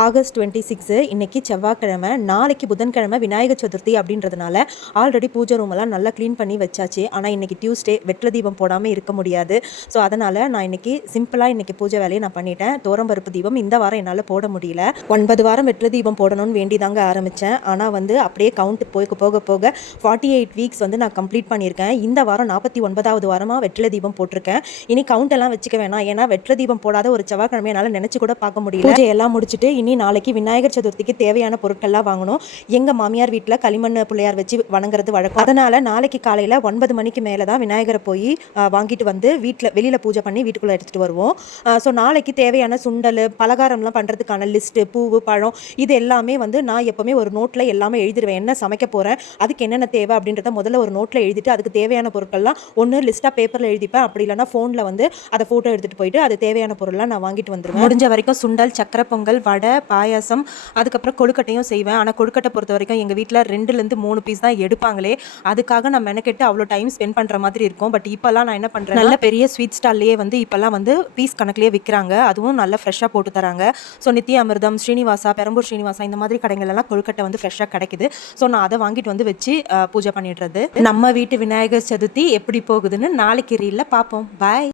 August twenty six இன்றைக்கி செவ்வாய்க்கிழமை நாளைக்கு புதன்கிழமை விநாயகர் சதுர்த்தி அப்படின்றதுனால ஆல்ரெடி பூஜை ரூமெல்லாம் நல்லா க்ளீன் பண்ணி வச்சாச்சு. ஆனால் இன்றைக்கி டியூஸ்டே வெட்டில தீபம் போடாமல் இருக்க முடியாது. ஸோ அதனால் நான் இன்றைக்கி சிம்பிளாக இன்றைக்கி பூஜை வேலையை நான் பண்ணிட்டேன். தோரம்பருப்பு தீபம் இந்த வாரம் என்னால் போட முடியல. ஒன்பது வாரம் வெட்டில தீபம் போடணும்னு வேண்டி தாங்க ஆரம்பித்தேன் ஆனால் வந்து அப்படியே கவுண்ட் போக போக போக ஃபார்ட்டி எயிட் வீக்ஸ் வந்து நான் கம்ப்ளீட் பண்ணியிருக்கேன். இந்த வாரம் நாற்பத்தி ஒன்பதாவது வாரமாக வெற்றில தீபம் போட்டிருக்கேன். இனி கவுண்ட் எல்லாம் வச்சுக்க வேணாம். ஏன்னா வெற்றில தீபம் போடாத ஒரு செவ்வாய்க்கிழமை என்னால் நினச்சி கூட பார்க்க முடியல. பூஜை எல்லாம் முடிச்சுட்டு இனி நாளைக்கு விநாயகர் சதுர்த்திக்கு தேவையான பொருட்கள்லாம் வாங்கணும். எங்கள் மாமியார் வீட்டில் களிமண் பிள்ளையார் வச்சு வணங்குறது வழக்கம். அதனால் நாளைக்கு காலையில் ஒன்பது மணிக்கு மேலே தான் விநாயகரை போய் வாங்கிட்டு வந்து வீட்டில் வெளியில் பூஜை பண்ணி வீட்டுக்குள்ளே எடுத்துகிட்டு வருவோம். ஸோ நாளைக்கு தேவையான சுண்டல் பலகாரம்லாம் பண்ணுறதுக்கான லிஸ்ட்டு பூவு பழம் இது எல்லாமே வந்து நான் எப்போவுமே ஒரு நோட்டில் எல்லாமே எழுதிடுவேன் என்ன சமைக்க போகிறேன் அதுக்கு என்னென்ன தேவை அப்படின்றத முதல்ல ஒரு நோட்டில் எழுதிட்டு அதுக்கு தேவையான பொருட்கள்லாம் ஒன்று லிஸ்ட்டாக பேப்பரில் எழுதிப்பேன். அப்படி இல்லைன்னா ஃபோனில் வந்து அதை ஃபோட்டோ எடுத்துகிட்டு போயிட்டு அது தேவையான பொருள்லாம் நான் வாங்கிட்டு வந்துடுவேன் முடிஞ்ச வரைக்கும் சுண்டல் சக்கரை பொங்கல் வடை பாயாசம் அதுக்கப்புறம் கொழுக்கட்டையும் செய்வேன். ஆனால் கொழுக்கட்டை பொறுத்த வரைக்கும் எங்கள் வீட்டில் ரெண்டுலேருந்து மூணு பீஸ் தான் எடுப்பாங்களே. அதுக்காக நான் மெனக்கெட்டு அவ்வளோ டைம் ஸ்பெண்ட் பண்ணுற மாதிரி இருக்கும். பட் இப்போல்லாம் நான் என்ன பண்ணுறேன் நல்ல பெரிய ஸ்வீட் ஸ்டால்லையே வந்து இப்போல்லாம் வந்து பீஸ் கணக்குலேயே விற்கிறாங்க அதுவும் நல்லா ஃப்ரெஷ்ஷாக போட்டு தராங்க. ஸோ நித்ய அமிர்தம் ஸ்ரீனிவாசா பெரம்பூர் ஸ்ரீனிவாசா இந்த மாதிரி கடைகளெல்லாம் கொழுக்கட்டை வந்து ஃப்ரெஷ்ஷாக கிடைக்குது. ஸோ நான் அதை வாங்கிட்டு வந்து வச்சு பூஜை பண்ணிடுறது. நம்ம வீட்டு விநாயகர் சதுர்த்தி எப்படி போகுதுன்னு நாளைக்கு ரீலில் பார்ப்போம் பாய்